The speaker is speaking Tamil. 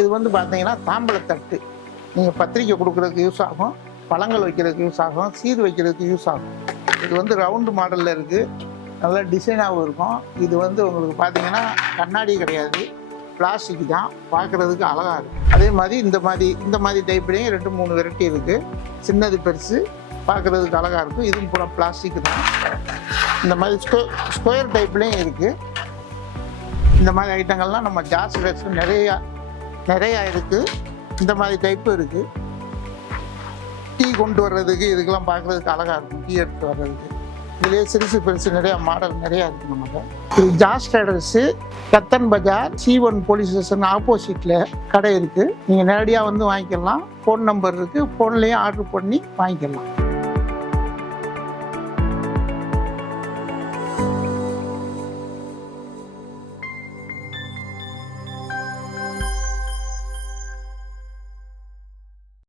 இது வந்து பார்த்தீங்கன்னா தாம்பழத்தட்டு. நீங்கள் பத்திரிக்கை கொடுக்குறதுக்கு யூஸ் ஆகும், பழங்கள் வைக்கிறதுக்கு யூஸ் ஆகும், சீர் வைக்கிறதுக்கு யூஸ் ஆகும். இது வந்து ரவுண்டு மாடலில் இருக்குது, நல்லா டிசைனாகவும் இருக்கும். இது வந்து உங்களுக்கு பார்த்தீங்கன்னா கண்ணாடி கிடையாது, பிளாஸ்டிக் தான், பார்க்குறதுக்கு அழகாக இருக்கும். அதே மாதிரி இந்த மாதிரி டைப்லேயும் 2-3 வெரைட்டி இருக்குது. சின்னது பெருசு, பார்க்குறதுக்கு அழகாக இருக்கும். இதுவும் பூரா பிளாஸ்டிக் தான். இந்த மாதிரி ஸ்கொயர் டைப்லேயும் இருக்குது. இந்த மாதிரி ஐட்டங்கள்லாம் நம்ம ஜாஸ் ட்ரெஸ் நிறையா இருக்குது. இந்த மாதிரி டைப்பும் இருக்குது. டீ கொண்டு வர்றதுக்கு இதுக்கெல்லாம் பார்க்குறதுக்கு அழகாக இருக்கும். டீ எடுத்து வர்றதுக்கு இதுலேயே சிறுசு பெருசு நிறையா மாடல் நிறையா இருக்குது நமக்கு. இது ஜாஸ் ட்ரேடர்ஸு, கத்தன் பஜார், C1 போலீஸ் ஸ்டேஷன் ஆப்போசிட்டில் கடை இருக்குது. நீங்கள் நேரடியாக வந்து வாங்கிக்கலாம். ஃபோன் நம்பர் இருக்குது, ஃபோன்லேயும் ஆர்டர் பண்ணி வாங்கிக்கலாம்.